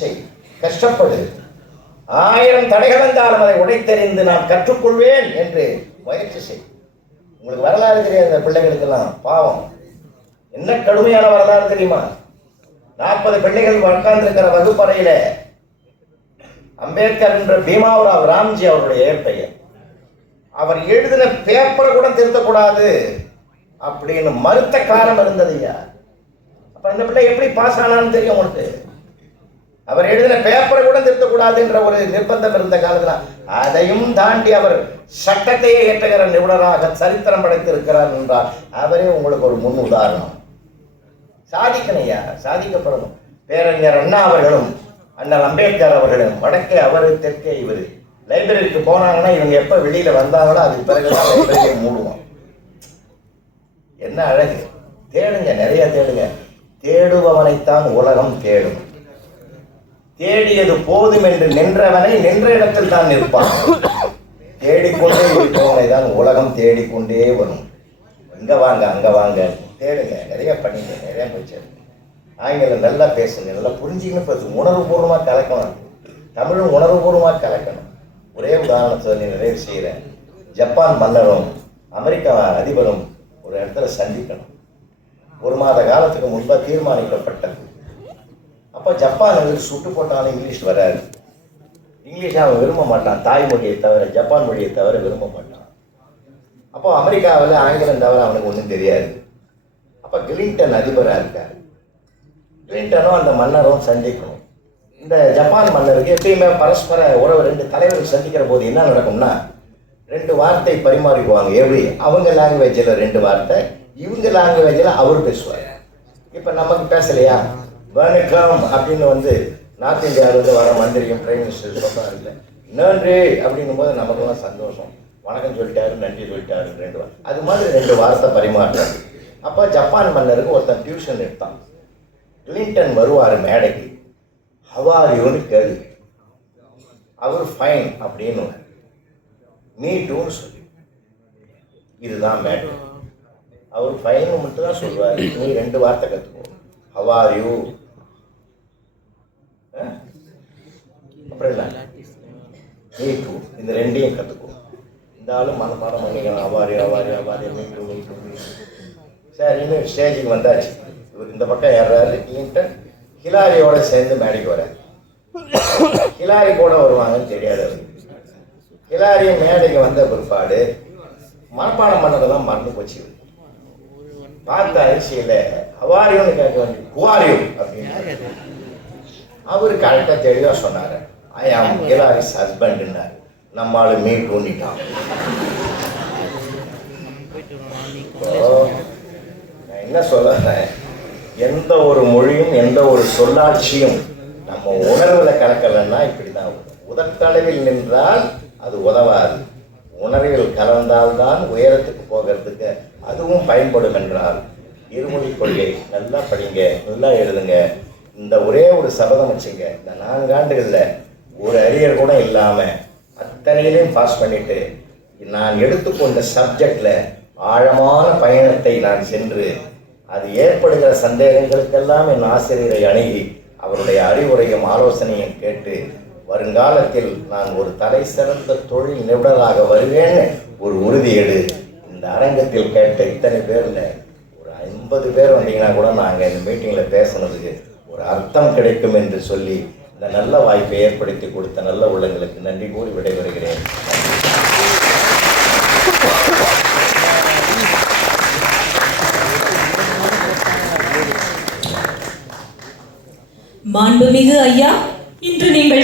செய், கஷ்டப்படு. 1000 தடைகள் இருந்தாலும் அதை உடைத்தெறிந்து நான் கற்றுக்கொள்வேன் என்று முயற்சி செய். உங்களுக்கு வரலாறு தெரியாது. அந்த பிள்ளைகளுக்கெல்லாம் பாவம் என்ன கடுமையான வரலாறு தெரியுமா? 40 பிள்ளைகள் உட்கார்ந்திருக்கிற வகுப்பறையில அம்பேத்கர் என்ற பீமாவராவ் ராம்ஜி அவருடைய பெயர். அவர் எழுதின பேப்பரை கூட திருத்தக்கூடாது அப்படின்னு மறுத்த காலம் இருந்தது. அப்ப அந்த பிள்ளை எப்படி பாஸ் ஆனான்னு தெரியும் உங்களுக்கு. அவர் எழுதின பேப்பரை கூட திருத்தக்கூடாது என்ற ஒரு நிர்பந்தம் இருந்த காலத்துல அதையும் தாண்டி அவர் சட்டத்தையே ஏற்றுகிற நிபுணராக சரித்திரம் படைத்திருக்கிறார் என்றால் அவரே உங்களுக்கு ஒரு முன் உதாரணம். சாதிக்கணையா, சாதிக்கப்படணும். பேரறிஞர் அண்ணா அவர்களும் அண்ணல் அம்பேத்கர் அவர்களும் வடக்கே அவர் தெற்கே இவர் லைப்ரரிக்கு போனாங்கன்னா இவங்க எப்ப வெளியில வந்தாங்களோ அதுக்கு பிறகுதான் லைப்ரரியை மூடுவோம். என்ன அழகு! தேடுங்க, நிறைய தேடுங்க. தேடுபவனைத்தான் உலகம் தேடும். தேடியது போதும் என்று நின்றவனை நின்ற இடத்தில் தான் நிற்பான். தேடிக்கொண்டே இருப்பவனை தான் உலகம் தேடிக்கொண்டே வரும். இங்க வாங்க, அங்க வாங்க, தேடுங்க, நிறைய பண்ணிங்க, நிறைய போச்சு. ஆங்கிலம் நல்லா பேசுங்க, நல்லா புரிஞ்சுக்கணும். பேசு, உணர்வுபூர்வமாக கலக்கணும். தமிழும் உணர்வுபூர்வமாக கலக்கணும். ஒரே உதாரணத்தை நீ நிறைவு செய்கிறேன். ஜப்பான் மன்னரும் அமெரிக்கா அதிபரும் ஒரு இடத்துல சந்திக்கணும். 1 மாத காலத்துக்கு முன்பாக தீர்மானிக்கப்பட்டது. அப்போ ஜப்பானுக்கு சுட்டு போட்டாலும் இங்கிலீஷ் வராது. இங்கிலீஷ் அவன் விரும்ப மாட்டான், தாய்மொழியை தவிர, ஜப்பான் மொழியை தவிர விரும்ப மாட்டான். அப்போ அமெரிக்காவில் ஆங்கிலம் தவிர அவனுக்கு ஒன்றும் தெரியாது. அப்போ கிளின்டன் அதிபராக இருக்கார். கிளின்டனும் அந்த மன்னரும் சந்திக்கணும். இந்த ஜப்பான் மன்னருக்கு எப்பயுமே பரஸ்பர உறவு 2 தலைவர்கள் சந்திக்கிற போது என்ன நடக்கும்னா 2 வார்த்தை பரிமாறிக்குவாங்க. எப்படி? அவங்க லாங்குவேஜில் 2 வார்த்தை, இவங்க லாங்குவேஜில் அவர் பேசுவார். இப்போ நமக்கு பேசலையா வணக்கம் அப்படின்னு நார்த் இந்தியாவிலிருந்து வர மந்திரியும் பிரைம் மினிஸ்டர் சொல்கிறாரு நன்றி அப்படின்னும் போது நமக்குலாம் சந்தோஷம். வணக்கம் சொல்லிட்டாரு, நன்றி சொல்லிட்டாரு, 2 வார்த்தை. அது மாதிரி 2 வார்த்தை பரிமாற்றாரு. அப்போ ஜப்பான் மன்னருக்கு ஒருத்தன் டியூஷன் எடுத்தான். கிளின்டன் வருவார் மேடைக்கு. ஹவாரியோன்னு கேள்வி. அவர் ஃபைன் அப்படின்னு மீ டூன்னு சொல்லி இதுதான் மேட்ரு. அவர் ஃபைன் மட்டும் தான் சொல்லுவார். நீ 2 வார்த்தை கற்றுக்கோ. ஹவாரியூ அப்புறம் இல்லை மீ டூ, இந்த 2ஐயும் கற்றுக்கோ. இந்த ஆளும் மனப்பாடம் பண்ணிக்கணும். அவாரி அவாரி அவாரி me too me too me. சரி, இன்னும் ஸ்டேஜுக்கு வந்தாச்சு. இவர் இந்த பக்கம் ஏறாரு. கிளின்டன் ஹிலாரியோட சேர்ந்து மேடைக்கு வராரு. ஹிலாரி கூட வருவாங்கன்னு தெரியாது. ஹிலாரி மேடைக்கு வந்த பிற்பாடு மனப்பாடம் பண்ணதெல்லாம் மறந்து போச்சு. பார்த்த அரிசியில் அவாரியோன்னு கேட்க வேண்டிய குவாரியோ அப்படின்னு அவரு கரெக்டாக தெளிவாக சொன்னார். ஐ ஆம் ஹிலாரிஸ் ஹஸ்பண்ட்னார். நம்மளால மீட் பண்ணிட்டான். நான் என்ன சொல்றேன், எந்த ஒரு மொழியும் எந்த ஒரு சொல்லாட்சியும் நம்ம உணர்வுல கலக்கலைன்னா இப்படிதான். உதட்டளவில் நின்றால் அது உதவாது. உணர்வில் கலந்தால்தான் உயரத்துக்கு போகிறதுக்கு அதுவும் பயன்படும் என்றால் இருமொழி கொள்கை நல்லா படிங்க, நல்லா எழுதுங்க. இந்த ஒரே ஒரு சபதம் வச்சுங்க. இந்த 4 ஆண்டுகளில் ஒரு அரியர் கூட இல்லாமல் அத்தனையிலையும் பாஸ் பண்ணிட்டு நான் எடுத்துக்கொண்ட சப்ஜெக்டில் ஆழமான பயணத்தை நான் சென்று அது ஏற்படுகிற சந்தேகங்களுக்கெல்லாம் என் ஆசிரியரை அணுகி அவருடைய அறிவுரையும் ஆலோசனையும் கேட்டு வருங்காலத்தில் நான் ஒரு தலை சிறந்த தொழில் நிபுணராக வருவேன்னு ஒரு உறுதியெடு. இந்த அரங்கத்தில் கேட்ட இத்தனை பேரில் ஒரு 50 பேர் வந்தீங்கன்னா கூட நாங்கள் இந்த மீட்டிங்கில் பேசுனதுக்கு ஒரு அர்த்தம் கிடைக்கும் என்று சொல்லி இந்த நல்ல வாய்ப்பை ஏற்படுத்தி கொடுத்த நல்ல உள்ளங்களுக்கு நன்றி கூறி விடைபெறுகிறேன். மாண்புமிகு ஐயா, இன்று நீங்கள்